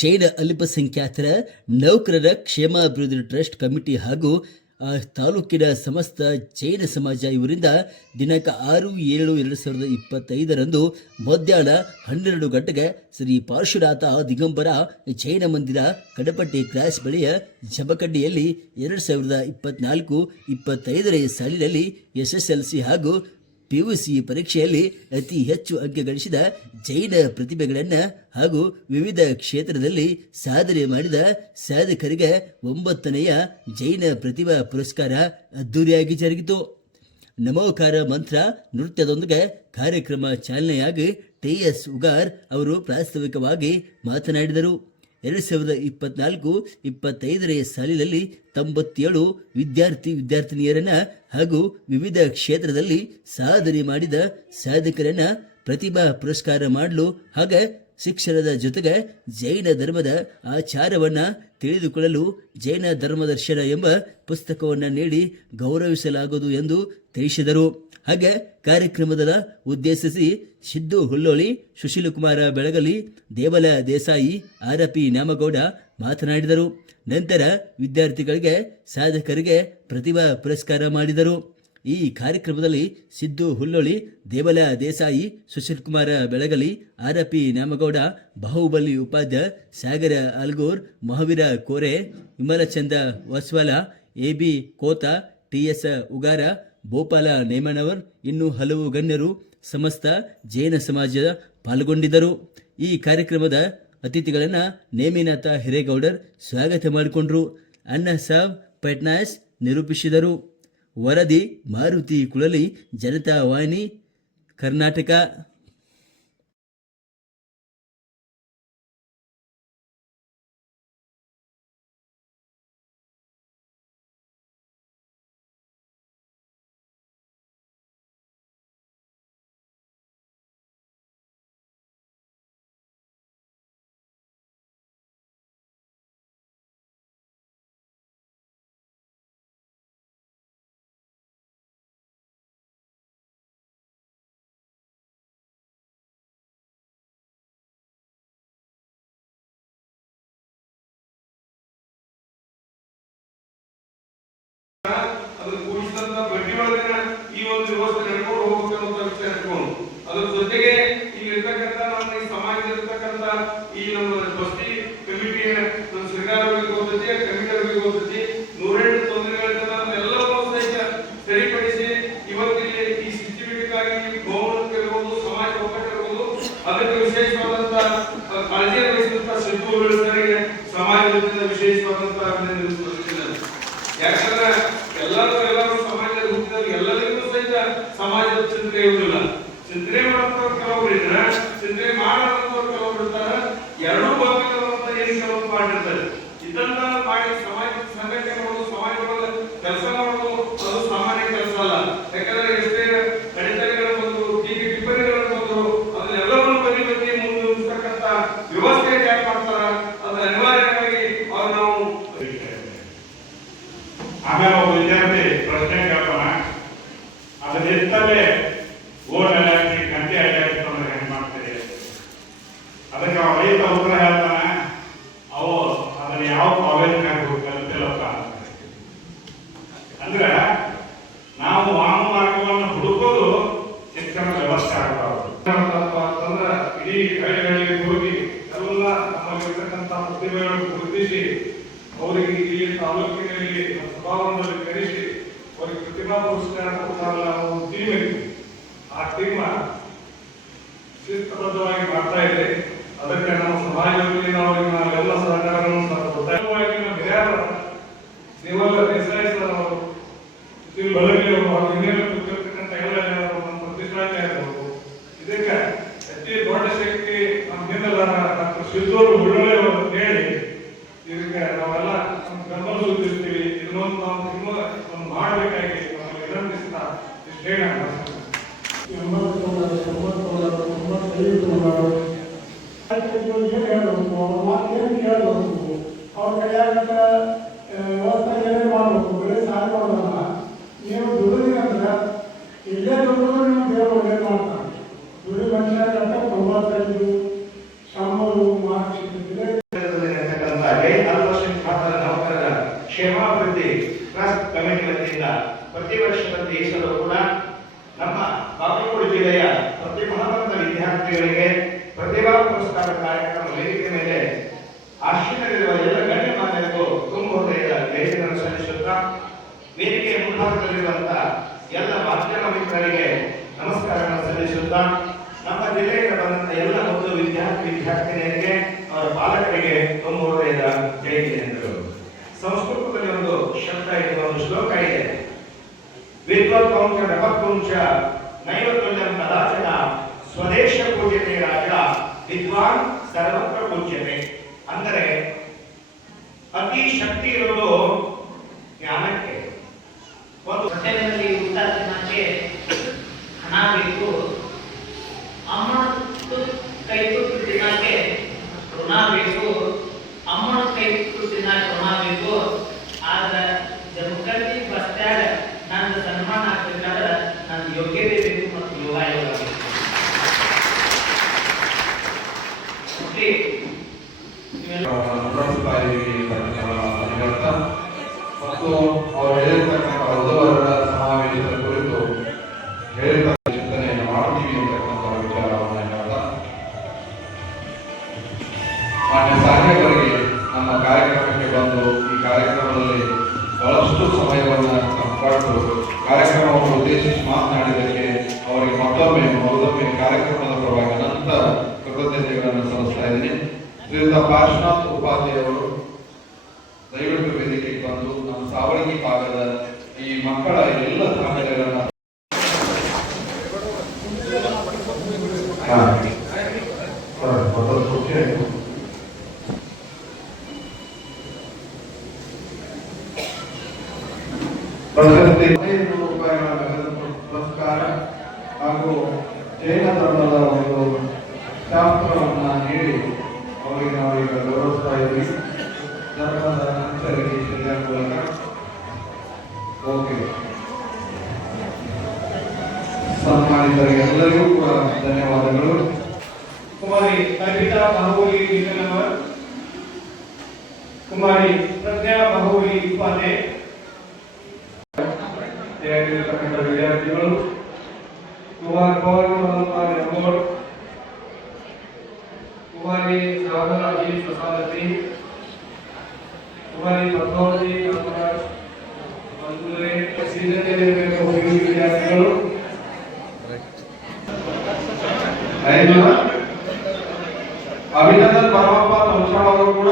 ಜೈನ ಅಲ್ಪಸಂಖ್ಯಾತರ ನೌಕರರ ಕ್ಷೇಮಾಭಿವೃದ್ಧಿ ಟ್ರಸ್ಟ್ ಕಮಿಟಿ ಹಾಗೂ ತಾಲೂಕಿನ ಸಮಸ್ತ ಜೈನ ಸಮಾಜ ಇವರಿಂದ ದಿನಾಂಕ 6/7/2025 ಮಧ್ಯಾಹ್ನ 12 ಗಂಟೆಗೆ ಶ್ರೀ ಪಾರ್ಶ್ವನಾಥ ದಿಗಂಬರ ಜೈನ ಮಂದಿರ ಕಡಪಟ್ಟಿ ಕ್ರಾಸ್ ಬಳಿಯ ಜಮಖಂಡಿಯಲ್ಲಿ 2024-25 ಸಾಲಿನಲ್ಲಿ SSLC ಹಾಗೂ PUC ಪರೀಕ್ಷೆಯಲ್ಲಿ ಅತಿ ಹೆಚ್ಚು ಅಂಕ ಗಳಿಸಿದ ಜೈನ ಪ್ರತಿಭೆಗಳನ್ನು ಹಾಗೂ ವಿವಿಧ ಕ್ಷೇತ್ರದಲ್ಲಿ ಸಾಧನೆ ಮಾಡಿದ ಸಾಧಕರಿಗೆ 9ನೇ ಜೈನ ಪ್ರತಿಭಾ ಪುರಸ್ಕಾರ ಅದ್ದೂರಿಯಾಗಿ ಜರುಗಿತು. ನಮೋಕಾರ ಮಂತ್ರ ನೃತ್ಯದೊಂದಿಗೆ ಕಾರ್ಯಕ್ರಮ ಚಾಲನೆಯಾಗಿ TS ಉಗಾರ್ ಅವರು ಪ್ರಾಸ್ತಾವಿಕವಾಗಿ ಮಾತನಾಡಿದರು. 2024-25 ಸಾಲಿನಲ್ಲಿ 97 ವಿದ್ಯಾರ್ಥಿನಿಯರನ್ನ ಹಾಗೂ ವಿವಿಧ ಕ್ಷೇತ್ರದಲ್ಲಿ ಸಾಧನೆ ಮಾಡಿದ ಸಾಧಕರನ್ನ ಪ್ರತಿಭಾ ಪುರಸ್ಕಾರ ಮಾಡಲು ಹಾಗೆ ಶಿಕ್ಷಣದ ಜೊತೆಗೆ ಜೈನ ಧರ್ಮದ ಆಚಾರವನ್ನ ತಿಳಿದುಕೊಳ್ಳಲು ಜೈನ ಧರ್ಮದರ್ಶನ ಎಂಬ ಪುಸ್ತಕವನ್ನು ನೀಡಿ ಗೌರವಿಸಲಾಗುವುದು ಎಂದು ತಿಳಿಸಿದರು. ಹಾಗೆ ಕಾರ್ಯಕ್ರಮದ ಉದ್ದೇಶಿಸಿ ಸಿದ್ದು ಹುಲ್ಲೋಳಿ, ಸುಶೀಲಕುಮಾರ ಬೆಳಗಲಿ, ದೇವಲ ದೇಸಾಯಿ, ಆರಪಿ ನ್ಯಾಮಗೌಡ ಮಾತನಾಡಿದರು. ನಂತರ ವಿದ್ಯಾರ್ಥಿಗಳಿಗೆ ಸಾಧಕರಿಗೆ ಪ್ರತಿಭಾ ಪುರಸ್ಕಾರ ಮಾಡಿದರು. ಈ ಕಾರ್ಯಕ್ರಮದಲ್ಲಿ ಸಿದ್ದು ಹುಲ್ಲೋಳಿ, ದೇವಲ ದೇಸಾಯಿ, ಸುಶೀಲಕುಮಾರ ಬೆಳಗಲಿ, ಆರಪಿ ನ್ಯಾಮಗೌಡ, ಬಾಹುಬಲಿ ಉಪಾಧ್ಯ, ಸಾಗರ ಅಲ್ಗೂರ್, ಮಹಾವೀರ ಕೋರೆ, ವಿಮಲಚಂದ ವಸ್ವಾಲ, AB ಕೋತ, TS ಉಗಾರ, ಬೋಪಾಲ ನೇಮನವರ್ ಇನ್ನೂ ಹಲವು ಗಣ್ಯರು ಸಮಸ್ತ ಜೈನ ಸಮಾಜ ಪಾಲ್ಗೊಂಡಿದ್ದರು. ಈ ಕಾರ್ಯಕ್ರಮದ ಅತಿಥಿಗಳನ್ನು ನೇಮಿನಾಥ ಹಿರೇಗೌಡರ್ ಸ್ವಾಗತ ಮಾಡಿಕೊಂಡರು. ಅಣ್ಣಾ ಸಾಬ್ ಪಟ್ನಾಯಸ್ ನಿರೂಪಿಸಿದರು. ವರದಿ ಮಾರುತಿ ಕುಳಲಿ, ಜನತಾ ವಾಹಿನಿ, ಕರ್ನಾಟಕ. ಅದರ ಕೂಡಿಸಿದಂತ ಬಡ್ಡಿ ಒಳಗಿನ ಈ ಒಂದು ವ್ಯವಸ್ಥೆ ನಡ್ಕೊಂಡು ಹೋಗ್ಬೇಕು ಅನ್ನೋ ವಿಷಯ ಇಟ್ಕೊಂಡು ಅದ್ರ ಜೊತೆಗೆ ಇಲ್ಲಿ ಇರ್ತಕ್ಕಂಥ ನಮ್ಮ ಈ ಸಮಾಜದಲ್ಲಿರ್ತಕ್ಕಂಥ ಈ ನಮ್ಮ ಬಸ್ತಿ ಕಮಿಟಿಯ ನಮ್ಮ ಸರ್ಕಾರಗಳಿಗೆ ಹೋಗ್ತೈತಿ, ಕಮಿಟಿಯವರಿಗೆ ಹೋಗ್ತೈತಿ, 108 ತೊಂದರೆಗಳನ್ನ ಎಲ್ಲವನ್ನೂ ಸಹಿತ ಸರಿಪಡಿಸಿ ಇವತ್ತಿಗೆ ಈ ಸಿಸ್ಟಮ್ಯಾಟಿಕ್ಕಾಗಿ ಗೌರವಕ್ಕಿರ್ಬೋದು, ಸಮಾಜ ಒಕ್ಕಟ್ಟಿರ್ಬೋದು, ಅದಕ್ಕೆ ವಿಶೇಷವಾದಂತ ಕಾಳಜಿ ವಹಿಸಿದಂತ ಸಿದ್ದು ಸರಿಗೆ ಸಮಾಜದಿಂದ ವಿಶೇಷವಾದಂತ ಅಭಿನಂದನೆ ಸಲ್ಲಿಸುತ್ತೇನೆ. ಯಾಕಂದ್ರೆ ಎಲ್ಲರೂ ಸಮಾಜದ ಹುಟ್ಟಿದಲ್ಲಿ ಎಲ್ಲರಿಗೂ ಸಹಿತ ಸಮಾಜದ ಚಿಂತನೆ ಇರುವುದಿಲ್ಲ. ಚಿಂತನೆ ಮಾಡುವಂತವ್ರು ಕೆಲವರು ಇದ್ರೆ, ಚಿಂತನೆ ಮಾಡದಂತವ್ರು ಕೆಲವರು ಇರ್ತಾರೆ. ಎರಡೂ ಬಗೆಗಿರುವಂತ ಏನು ಕೆಲವರು ಮಾಡಿರ್ತಾರೆ. ಇದನ್ನ ಮಾಡಿ ಸಮಾಜದ ಸಂಘಟನೆ ಮಾಡೋದು, ಸಮಾಜದೊಳಗೆ ಕೆಲಸ ಮಾಡೋದು ಅದು ಸಾಮಾನ್ಯ ಕೆಲಸ ಅಲ್ಲ. ಯಾಕಂದ್ರೆ ಎಷ್ಟೇ ಅಡೆತಡೆಗಳು ಬಂದು, ಟಿಪ್ಪಣಿಗಳು ಬಂದು ಅದನ್ನೆಲ್ಲವನ್ನು ಬದಿ ಮುಂದಿರ್ತಕ್ಕಂಥ ವ್ಯವಸ್ಥೆ ಯಾಕೆ ಮಾಡ್ತಾರ ಅದು ಅನಿವಾರ್ಯವಾಗಿ ಅವ್ರು ನಾವು ಆಮೇಲೆ ಒಬ್ಬ ವಿದ್ಯಾರ್ಥಿ ಪ್ರಶ್ನೆ ಕೇಳ್ತಾನ, ಅದನ್ನ ಎತ್ತಲೇ ಗೋಲ್ ಅಲ್ಲಾಡ್ಸಿ ಗಂಟೆ ಅಡ್ಡಾಡ್ಸ್ಕೊಂಡ್ರೆ ಹೆಂಗ್ ಮಾಡ್ತೀರಿ? ಅದಕ್ಕೆ ಅವ ರೈತ ಉತ್ತರ ಹೇಳ್ತಾನ, ಅವು ಅದನ್ನ ಯಾವ ಕಾಲೇಜ್ ಕಲಿತಿಲ್ಲಪ್ಪ. ಅಂದ್ರೆ ನಾವು ವಾಮ ಮಾರ್ಗವನ್ನು ಹುಡುಕೋದು ಶಿಕ್ಷಣದ ವ್ಯವಸ್ಥೆ ಆಗ್ಬಾರ್ದು ಅಂತಂದ್ರೆ ಇಡೀ ಹಳ್ಳಿಗಳಿಗೆ ಹೋಗಿ ಎಲ್ಲ ನಮ್ಮಲ್ಲಿರ್ತಕ್ಕಂಥ ಪ್ರತಿಭೆಗಳನ್ನು ಗುರುತಿಸಿ ಅವರಿಗೆ ಈ ತಾಲೂಕಿನಲ್ಲಿ ಸಭಾವನದಲ್ಲಿ ಕರೆಸಿ ಅವರಿಗೆ ಪ್ರತಿಭಾ ಪುರಸ್ಕಾರ ಕೊಡ್ತಾರಲ್ಲ ಒಂದು ಟೀಮ್ ಇತ್ತು. ಆ ಟೀಮ್ ಶಿಸ್ತಬದ್ಧವಾಗಿ ಮಾಡ್ತಾ ಇದೆ. ಅದಕ್ಕೆ ನಮ್ಮ ಸಮಾಜದಲ್ಲಿ ನಾವೆಲ್ಲ ಸಹಕಾರವನ್ನು ಒತ್ತಾಯವಾಗಿ ದೇವಲ್ಲ ದೇಸಾಯಿ ಸರ್ ಅವರು, ಬಳಗಲಿ ಅವರು, ಇನ್ನೇನು ಕೂತಿರ್ತಕ್ಕಂಥ ಎಲ್ಲ ನಮ್ಮ ಪ್ರತಿಷ್ಠಾನ ಇರಬಹುದು. ಇದಕ್ಕೆ ಅತಿ ದೊಡ್ಡ ಶಕ್ತಿ ನಮ್ಮ ಹಿಂದೆಲ್ಲ ಡಾಕ್ಟರ್ ಸಿದ್ದೂರು ಹುಳ್ಳೊಳ್ಳಿ ಅವರು ಹೇಳಿ ಇದಕ್ಕೆ ನಾವೆಲ್ಲ ಗಮನ ಸೂಚಿಸ್ತೀವಿ. ಇದನ್ನೊಂದು ನಾವು ಒಂದು ಮಾಡಬೇಕಾಗಿ ನಮ್ಮಲ್ಲಿ ವಿನಂತಿಸ್ತಾ ಇಷ್ಟು ಹೇಳ ಅವ್ರ ಕೈಯಾಗ ವ್ಯವಸ್ಥೆ ಏನೇ ಮಾಡಬೇಕು, ಬೆಳೆ ಸಾಲ ಮಾಡೋದಲ್ಲ. ನೀವು ದುಡಿದ್ರಿ ಅಂದ್ರೆ ಇಲ್ಲೇ ದುಡಿದ್ರು ನೀವು ದೇವರು ಒಳ್ಳೇದು ಮಾಡ್ತಾರೆ. ದುಡಿ ಮನುಷ್ಯ 95 ಸಂಬಳು ಮಾರ್ಕ್ಸ್ ದೇಶದಲ್ಲೂ ಕೂಡ ನಮ್ಮ ಬಾಗಲಕೋಟೆ ಜಿಲ್ಲೆಯ ಪ್ರತಿಭಾವಂತ ವಿದ್ಯಾರ್ಥಿಗಳಿಗೆ ಪ್ರತಿಭಾ ಪುರಸ್ಕಾರ ಕಾರ್ಯಕ್ರಮ ವೇದಿಕೆ ಮೇಲೆ ಆಶ್ರಯದಲ್ಲಿರುವ ಎಲ್ಲ ಗಣ್ಯಮಾನ್ಯರಿಗೂ ತುಂಬ ಹೃದಯದ ವೇದಿಕೆಯನ್ನು ಸಲ್ಲಿಸುತ್ತಾ ವೇದಿಕೆಯ ಮುಂಭಾಗದಲ್ಲಿರುವಂತಹ ಎಲ್ಲ ಮಾಧ್ಯಮ ಮಿತ್ರರಿಗೆ ನಮಸ್ಕಾರಗಳನ್ನು ಸಲ್ಲಿಸುತ್ತಾ ನಮ್ಮ ಜಿಲ್ಲೆಯಿಂದ ಬಂದಂತಹ ಎಲ್ಲ ಒಂದು ವಿದ್ಯಾರ್ಥಿನಿಯರಿಗೆ ಅವರ ಪಾಲಕರಿಗೆ ತುಂಬ ಹೃದಯದ ಜಯಂತಿಗಳು. ಸಂಸ್ಕೃತದಲ್ಲಿ ಒಂದು ಶಬ್ದ ಇದೆ, ಒಂದು ಶ್ಲೋಕ ಇದೆ, ವಿದ್ವತ್ವಂಚ ನಪತ್ವಂಚ ನೈವತ್ವಂಚಂ ಕದಾಚನ ಸ್ವದೇಶ ಪೂಜ್ಯತೆ ರಾಜ ವಿದ್ವಾನ್ ಸರ್ವತ್ರ ಪೂಜ್ಯತೆ. ಅಂದರೆ ಅತಿ ಶಕ್ತಿ ಇರುವುದು ಜ್ಞಾನಕ್ಕೆ. ಒಂದು ಹೋಟೆಲ್ನಲ್ಲಿ ಊಟ ತಿನ್ನಕ್ಕೆ ಹಣ ಬೇಕು, ಅಮ್ಮನ ಕೈ ತುತ್ತು ತಿನ್ನಕ್ಕೆ ಋಣ ಬೇಕು, ಅಮ್ಮನ ಕೈ ತುತ್ತು ತಿನ್ನಕ್ಕೆ ಋಣ ಬೇಕು. ಆದ್ರೆ ಜಮಖಂಡಿ ಬಸ್ ಸ್ಟ್ಯಾಂಡ್ ನನ್ನ ಸನ್ಮಾನ ಆಗ್ಬೇಕಾದ್ರೆ ನನ್ನ ಯೋಗ್ಯತೆ ಬೇಕು ಮತ್ತು ಯೋಗಾಯೋಗ ಬೇಕು. ಮತ್ತು ಅವರು ಹೇಳಿರ್ತಕ್ಕಂಥ ವಧುವರರ ಸಮಾವೇಶದ ಕುರಿತು ಹೇಳಿರ್ತಕ್ಕ ಚಿಂತನೆಯನ್ನು ಮಾಡ್ತೀವಿ ಅಂತಕ್ಕಂಥ ವಿಚಾರವನ್ನು ಹೇಳ್ತಾ ಮಾನ್ಯ ಸಾರ್ವಜನಿಕರಿಗೆ ನಮ್ಮ ಕಾರ್ಯಕ್ರಮಕ್ಕೆ ಬಂದು ಈ ಕಾರ್ಯಕ್ರಮದಲ್ಲಿ ಬಹಳಷ್ಟು ಸಮಯವನ್ನು ಕೊಟ್ಟು ಕಾರ್ಯಕ್ರಮವನ್ನು ಉದ್ದೇಶಿಸಿ ಮಾತನಾಡಿದ್ದಕ್ಕೆ ಅವರಿಗೆ ಮತ್ತೊಮ್ಮೆ ಕಾರ್ಯಕ್ರಮದ ಪರವಾಗಿ ಅನಂತ ಕೃತಜ್ಞತೆಗಳನ್ನು ಸಲ್ಲಿಸ್ತಾ ಇದ್ದೀನಿ. ಶ್ರೀಯುತ ಪಾರ್ಶ್ವನಾಥ್ ಉಪಾಧ್ಯಾಯ ಅವರು ದಯವಿಟ್ಟು ವೇದಿಕೆಗೆ ಬಂದು ನಮ್ಮ ಸಾವಳಗಿ ಭಾಗದ ಈ ಮಕ್ಕಳ ಎಲ್ಲ ದಾಖಲೆಗಳನ್ನು ಪ್ರಶಸ್ತಿ 15 ರೂಪಾಯಿಗಳ ಪುರಸ್ಕಾರ ಹಾಗೂ ಜೈನ ಧರ್ಮದ ಒಂದು ಶಾಸ್ತ್ರವನ್ನ ನೀಡಿ ಅವರಿಗೆ ನಾವೀಗ ಗೌರವಿಸ್ತಾ ಇದ್ವಿ. ಧರ್ಮದ ನಂತರಿಗೆ ಶ್ರೀಯ ಮೂಲಕ ಓಕೆ ಸನ್ಮಾನಿತರಿಗೆ ಎಲ್ಲರಿಗೂ ಕೂಡ ಧನ್ಯವಾದಗಳು. ಕುಮಾರಿ ಅರ್ಪಿತಾ ಮಹೋಲಿ ನಿಕನವರ್, ಕುಮಾರಿ ಪ್ರಜ್ಞಾ ಮಹೋಲಿ ಉಪಾಧ್ಯಾಯ, ತಯಾರಿಸಿರ್ತಕ್ಕಂಥ ವಿದ್ಯಾರ್ಥಿಗಳು, ಕುಮಾರ್ ಪವನ್ ಅಮೋಡ್, ಕುಮಾರಿ ಸಾಧನಾಜಿ ಪ್ರಸಾದತಿ, ಕುಮಾರಿ ಪದ್ಮಾವತಿ ನಾಗರಾಜ್, ವಿದ್ಯಾರ್ಥಿಗಳು, ಅಭಿನಂದನ್ ಪರಮಪ್ಪ ಸಂಶಾಳವರು ಕೂಡ